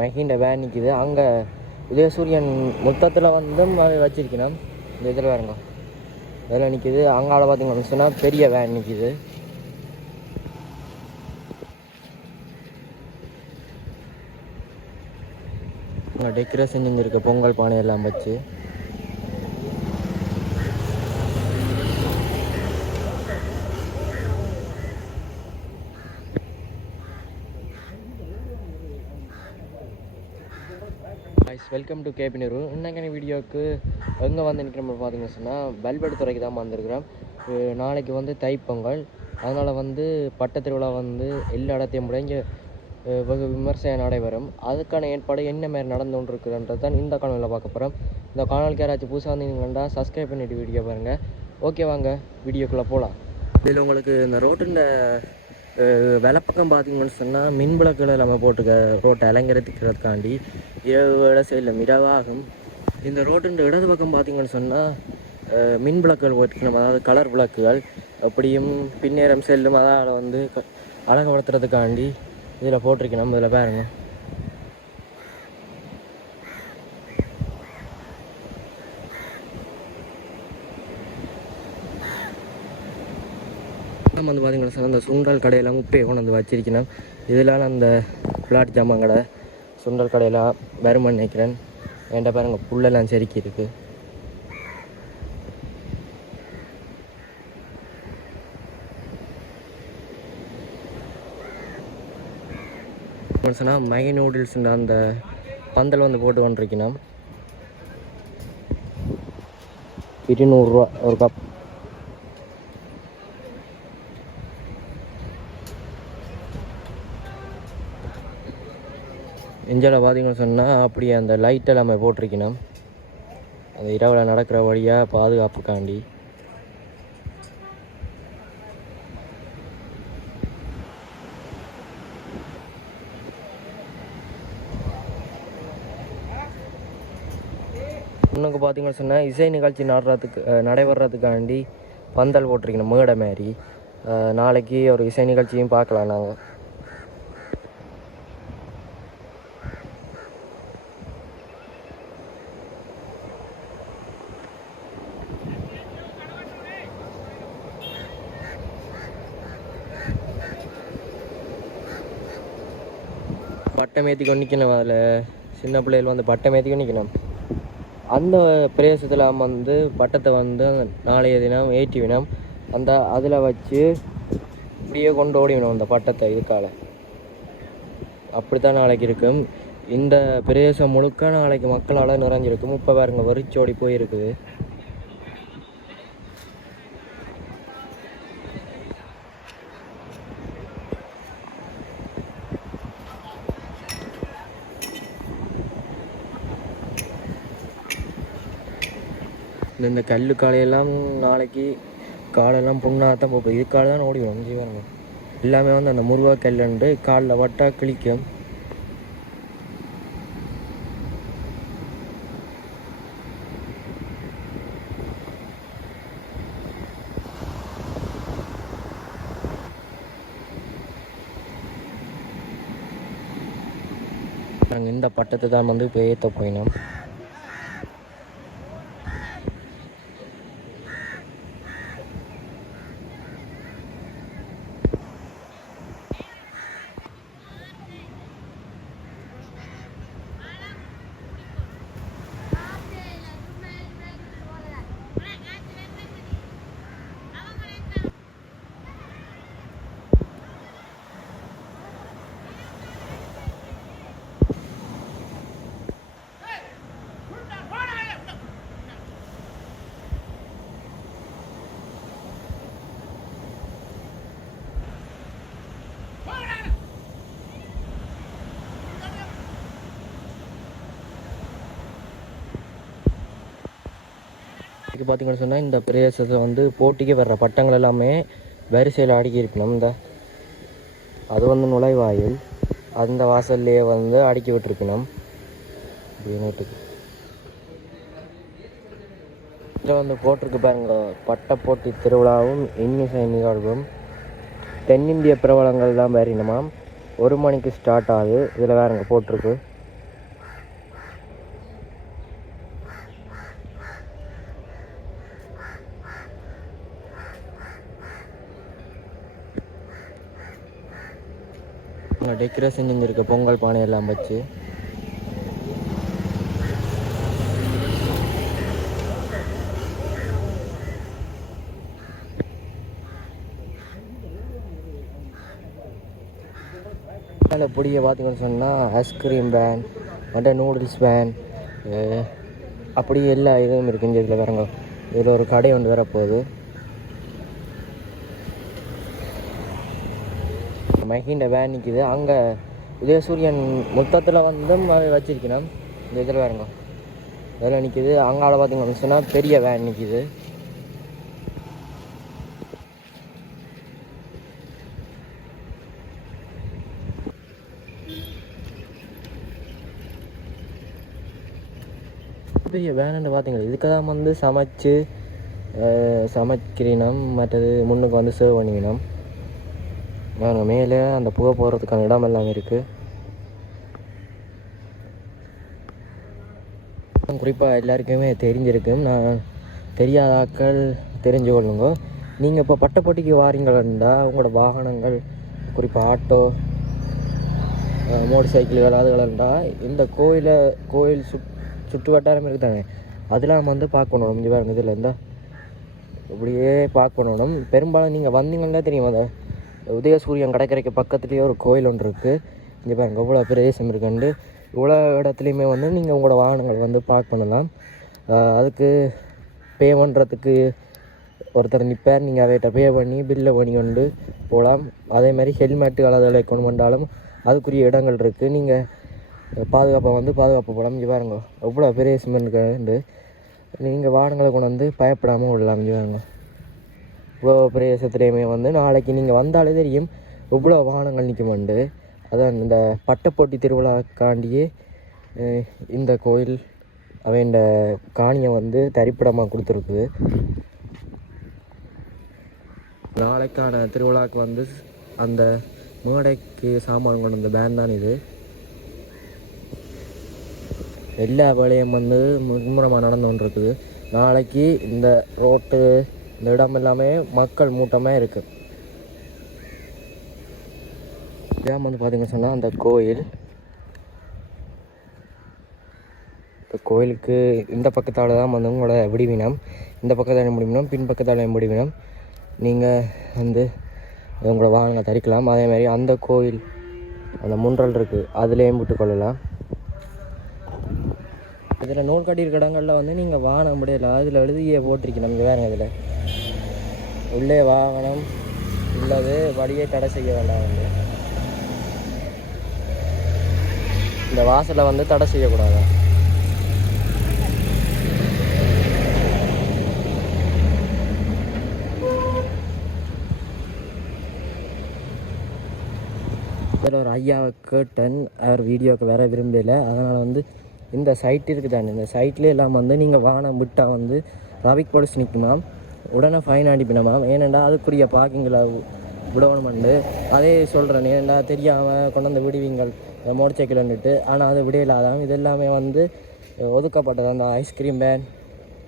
மெஹின்ற van நிற்கிது அங்கே உதயசூரியன் மொத்தத்தில் வந்து அதை வச்சிருக்கணும். இந்த இதில் பாருங்க. இதில் நிற்கிது அங்கால பார்த்தீங்கன்னு சொன்னால் பெரிய வேன் நிற்கிது டெக்கரேஷன் செஞ்சுருக்க பொங்கல் பானை எல்லாம் வச்சு. வெல்கம் டு கேபி நெரு இன்னைக்கான வீடியோவுக்கு எங்கே வந்து நிற்கிறோம் பார்த்தீங்கன்னு சொன்னால் பல்பெடு துறைக்கு தான் வந்திருக்கிறோம் நாளைக்கு வந்து தைப்பொங்கல். அதனால் வந்து பட்ட திருவிழா வந்து எல்லா இடத்தையும் விட இங்கே வெகு விமர்சனம் நடைபெறும். அதுக்கான ஏற்பாடு என்ன மாதிரி நடந்து கொண்டிருக்குன்றது தான் இந்த காணொலியில் பார்க்க போகிறோம் இந்த காணொலிக்கு யாராச்சும் புதுசாக வந்தீங்கன்னா சப்ஸ்கிரைப் பண்ணிவிட்டு வீடியோ பாருங்கள் ஓகே வாங்க வீடியோக்குள்ளே போகலாம் இதில் உங்களுக்கு இந்த ரோட்டில் விலப்பக்கம் பார்த்தீங்கன்னு சொன்னால் மின் விளக்குகளை நம்ம போட்டுக்க ரோட்டை அலங்கரிக்கிறதுக்காண்டி இரவு வேலை செய்யல இரவாகும் இந்த ரோட்டின் இடது பக்கம் பார்த்தீங்கன்னு சொன்னால் மின் விளக்குகள் போட்டுக்கணும் அதாவது கலர் விளக்குகள் அப்படியும் பின்னேரம் செல்லும் அதால் வந்து க- அழகுபடுத்துறதுக்காண்டி இதில் போட்டிருக்கணும் இதில் பாருங்கள் நம்ம வந்து பார்த்தீங்கன்னா சார் அந்த சுண்டல் கடையெல்லாம் உப்பே கொண்டு வந்து வச்சிருக்கணும் இதெல்லாம் அந்த பிளாட் ஜாமான் கடை சுண்டல் கடையெல்லாம் வருமானு நினைக்கிறேன் என்கிட்ட பாருங்கள் புல்லெல்லாம் செருக்கி இருக்கு. சொன்னால் மை நூடுல்ஸ்ன்ற அந்த பந்தல் வந்து போட்டு கொண்டிருக்கணும் இருநூறுரூவா ஒரு கப் இந்தியாவில் பார்த்தீங்கன்னு சொன்னால் அப்படியே அந்த லைட் எல்லாமே போட்டிருக்கணும். அந்த இரவில் நடக்கிற வழியாக பாதுகாப்புக்காண்டி. இன்னுக்கு பார்த்தீங்கன்னு சொன்னால் இசை நிகழ்ச்சி நடுறதுக்கு நடைபெறதுக்காண்டி பந்தல் போட்டிருக்கணும் மேடை மாதிரி அஹ், நாளைக்கு ஒரு இசை நிகழ்ச்சியும் பார்க்கலாம் நாங்கள் பட்டம் ஏற்றிக்கொண்டு நிற்கணும் அதில். சின்ன பிள்ளைகள் வந்து பட்டம் ஏற்றிக்கொண்டு நிற்கணும் அந்த பிரதேசத்தில் வந்து பட்டத்தை வந்து நாளைய தினம் ஏற்றி வினம் அந்த அதில் வச்சு இப்படியே கொண்டு ஓடிவிடும் அந்த பட்டத்தை இதுக்கால. அப்படித்தான் நாளைக்கு இருக்கும். இந்த பிரதேசம் முழுக்க நாளைக்கு மக்களால் நிறைஞ்சிருக்கும். இப்போ பாருங்க வெறிச்சோடி போயிருக்குது. இந்த இந்த கல் காலையெல்லாம் நாளைக்கு காலெல்லாம் புண்ணாத்தான் போகும் இது காலை தான் ஓடி வரும் ஜீவனங்க எல்லாமே வந்து அந்த முருகா கல்லுண்டு காலில் வட்டா கிழிக்கும். நாங்கள் இந்த பட்டத்தை தான் வந்து இப்போ ஏற்ற போயினோம் இதுக்கு பார்த்தீங்கன்னு சொன்னால் இந்த பிரதேசத்தை வந்து போட்டிக்கு வர்ற பட்டங்கள் எல்லாமே வரிசையில் அடுக்கி இருக்கணும். இந்த அது வந்து நுழைவாயில் அந்த வாசல்லையே வந்து அடுக்கி விட்டுருக்கணும். அப்படின்னுட்டுக்கு இதில் வந்து போட்டிருக்கு பாருங்க. பட்ட போட்டி திருவிழாவும் இன்னிசை நிகழ்வும் தென்னிந்திய பிரபலங்கள் தான் வேறினமாம் ஒரு மணிக்கு ஸ்டார்ட் ஆகுது. இதில் வேறுங்க போட்டிருக்கு. டெக்கரேஷன் செஞ்சுருக்க பொங்கல் பானை எல்லாம் வச்சு. அதில் பொடியை பார்த்தீங்கன்னு சொன்னால் ஐஸ்கிரீம் வேன் மற்ற நூடுல்ஸ் வேன் அப்படியே எல்லா இதுவும் இருக்குது இந்த இதில் பாருங்க. இதில் ஒரு கடை ஒன்று வரப்போகுது. மஹிண்ட வேன் நிற்கிது அங்கே உதயசூரியன் மொத்தத்தில் வந்து வச்சிருக்கணும். இந்த இதில் பாருங்க. இதில் நிற்கிது அங்கால பார்த்தீங்கன்னு சொன்னால் பெரிய வேன் நிற்கிது பெரிய வேணுன்னு பார்த்தீங்களா இதுக்கு தான் வந்து சமைச்சு சமைக்கிறீனம் மற்றது முன்னுக்கு வந்து சர்வ் பண்ணிக்கணும். பாருங்க மேலே அந்த புகை போகிறதுக்கான இடம் எல்லாம் இருக்குது குறிப்பாக எல்லாருக்குமே தெரிஞ்சிருக்கு. நான் தெரியாத ஆட்கள் தெரிஞ்சு கொள்ளுங்க. நீங்கள் இப்போ பட்டப்பட்டிக்கு வாரீங்களா உங்களோட வாகனங்கள் குறிப்பாக ஆட்டோ மோட்டர் சைக்கிள்கள் அதுகளா இந்த கோயிலை கோயில் சுட் சுற்று வட்டாரம் இருக்குதானே அதெல்லாம் வந்து பார்க்கணும். இங்கே பாருங்க இதில் இருந்தால் இப்படியே பார்க்கணும். பெரும்பாலும் நீங்கள் வந்தீங்கன்னா தெரியும் அதை. உதயசூரியன் கடற்கரைக்கு பக்கத்துலேயே ஒரு கோயில் ஒன்று இருக்குது இங்கே பாருங்க இவ்வளோ பிரதேசம் இருக்குண்டு இவ்வளோ இடத்துலையுமே வந்து நீங்கள் உங்களோட வாகனங்கள் வந்து பார்க் பண்ணலாம். அதுக்கு பே பண்ணுறதுக்கு ஒருத்தர் நிற்பார் நீங்கள் அவைகிட்ட பே பண்ணி பில்லை பண்ணி கொண்டு போகலாம் அதே மாதிரி ஹெல்மெட்டு அளவுகளை கொண்டு வந்தாலும் அதுக்குரிய இடங்கள் இருக்குது நீங்கள் பாதுகாப்பை வந்து பாதுகாப்பு போகலாம் இங்கே பாருங்க எவ்வளோ பெரிய சிமெண்ட் நீங்கள் வாகனங்களை கொண்டு வந்து பயப்படாமல் விடலாம் இங்கே பாருங்க. பிரதேசத்துலேயுமே வந்து நாளைக்கு நீங்கள் வந்தாலே தெரியும் இவ்வளோ வாகனங்கள் நிற்குமெண்டு அதான் இந்த பட்டப்போட்டி திருவிழாக்காண்டியே இந்த கோயில் அவன் காணியை வந்து தரிப்பிடமாக கொடுத்துருக்குது. நாளைக்கான திருவிழாவுக்கு வந்து அந்த மேடைக்கு சாமான் கொண்டு வந்த பேன் தான் இது. எல்லா வேலையும் வந்து மும்முரமாக நடந்து கொண்டிருக்குது. நாளைக்கு இந்த ரோட்டு இந்த இடம் எல்லாமே மக்கள் மூட்டமாக இருக்குது இதான் வந்து பார்த்தீங்க சொன்னால் அந்த கோயில் இந்த கோயிலுக்கு இந்த பக்கத்தால் தான் வந்து உங்களோட விடுவினம் இந்த பக்கத்தால் முடிவினம் பின் பக்கத்தால் முடிவினம் நீங்கள் வந்து உங்களை வாகனங்களை தரிக்கலாம். அதே மாதிரி அந்த கோயில் அந்த முன்றல் இருக்குது அதுலேயும் விட்டுக்கொள்ளலாம் இதில் நூல் கட்டியிருக்க இடங்களில் வந்து நீங்கள் வாகனம் முடியல அதில் எழுதியே போட்டிருக்கணும். இங்கே வேறுங்க இதில். உள்ளே வாகனம் உள்ளது. வழியை தடை செய்ய வேண்டாம் வந்து இந்த வாசலை வந்து தடை செய்யக்கூடாது? இதில் ஒரு ஐயாவை கேட்டேன். அவர் வீடியோக்கு வர விரும்பலை. அதனால் வந்து இந்த சைட் இருக்குது தானே இந்த சைட்லேயே எல்லாம் வந்து நீங்கள் வாகனம் விட்டால் வந்து ரவிக் போலீஸ் நிற்குமாம் உடனே ஃபைன் அனுப்பினமாம் ஏனெண்டா அதுக்குரிய பார்க்கிங்கில் விடணுமெண்டு அதே சொல்கிறேன் ஏன்டா தெரியாமல் கொண்டு வந்து விடுவீங்கள். மோட்டர்சைக்கிள்ன்னுட்டு ஆனால் அது விடையில்லாதான் இது எல்லாமே வந்து ஒதுக்கப்பட்டது அந்த ஐஸ்கிரீம் வேன்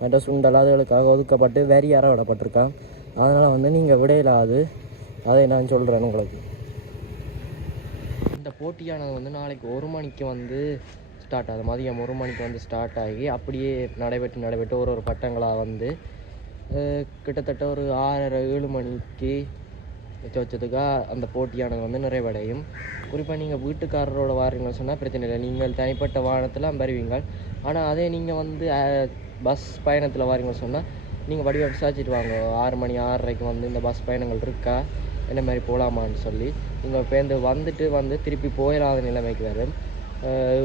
மற்ற சுண்டல் அதுகளுக்காக ஒதுக்கப்பட்டு வேறு விடப்பட்டிருக்கான் அதனால் வந்து நீங்கள் விடையிலாது அதை நான் சொல்கிறேன் உங்களுக்கு. இந்த போட்டியானது வந்து நாளைக்கு ஒரு மணிக்கு வந்து ஸ்டார்ட் ஆகுது. மதியம் ஒரு மணிக்கு வந்து ஸ்டார்ட் ஆகி அப்படியே நடைபெற்று நடைபெற்று ஒரு ஒரு பட்டங்களாக வந்து கிட்டத்தட்ட ஒரு ஆறரை ஏழு மணிக்கு வச்சதுக்காக அந்த போட்டியானது வந்து நிறைவடையும் குறிப்பாக நீங்கள் வீட்டுக்காரரோட வாரீங்கன்னு சொன்னால் பிரச்சனை இல்லை நீங்கள் தனிப்பட்ட வாகனத்தில் வருவீங்கள் ஆனால் அதே நீங்கள் வந்து பஸ் பயணத்தில் வாரீங்கன்னு சொன்னால் நீங்கள் வடிவம் விசாரிச்சுட்டு வாங்க ஆறு மணி ஆறரைக்கு வந்து இந்த பஸ் பயணங்கள் இருக்கா என்ன மாதிரி போகலாமான்னு சொல்லி நீங்கள் பேருந்து வந்துட்டு வந்து திருப்பி போயிடாத நிலைமைக்கு வரும்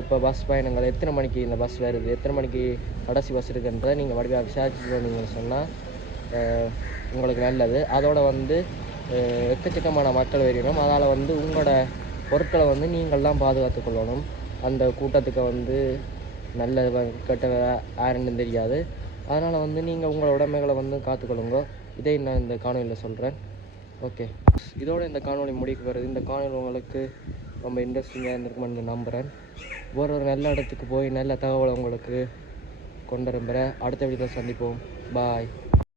இப்போ பஸ் பயணங்கள் எத்தனை மணிக்கு இந்த பஸ் வருது? எத்தனை மணிக்கு கடைசி பஸ் இருக்குன்றதை நீங்கள் வடிவாக விசாரிச்சுட்டு வந்தீங்கன்னு சொன்னால் உங்களுக்கு நல்லது. அதோட வந்து எக்கச்சக்கமான மக்கள் வரையணும் அதால் வந்து உங்களோட பொருட்களை வந்து நீங்கள் தான் பாதுகாத்து கொள்ளணும். அந்த கூட்டத்துக்கு வந்து நல்ல கெட்ட யாருன்னு தெரியாது. அதனால் வந்து நீங்கள் உங்களோட உடைமைகளை வந்து காத்துக்கொள்ளுங்க இதை நான் இந்த காணொலியில் சொல்கிறேன் ஓகே. இதோட இந்த காணொலி முடிக்க வருது இந்த காணொலி உங்களுக்கு ரொம்ப இன்ட்ரெஸ்டிங்காக இருந்திருக்குமென்னு நம்புகிறேன் ஒரு ஒரு நல்ல இடத்துக்கு போய் நல்ல தகவலை உங்களுக்கு கொண்டு வரும்புகிறேன் அடுத்த வீடியோவில் சந்திப்போம். பாய்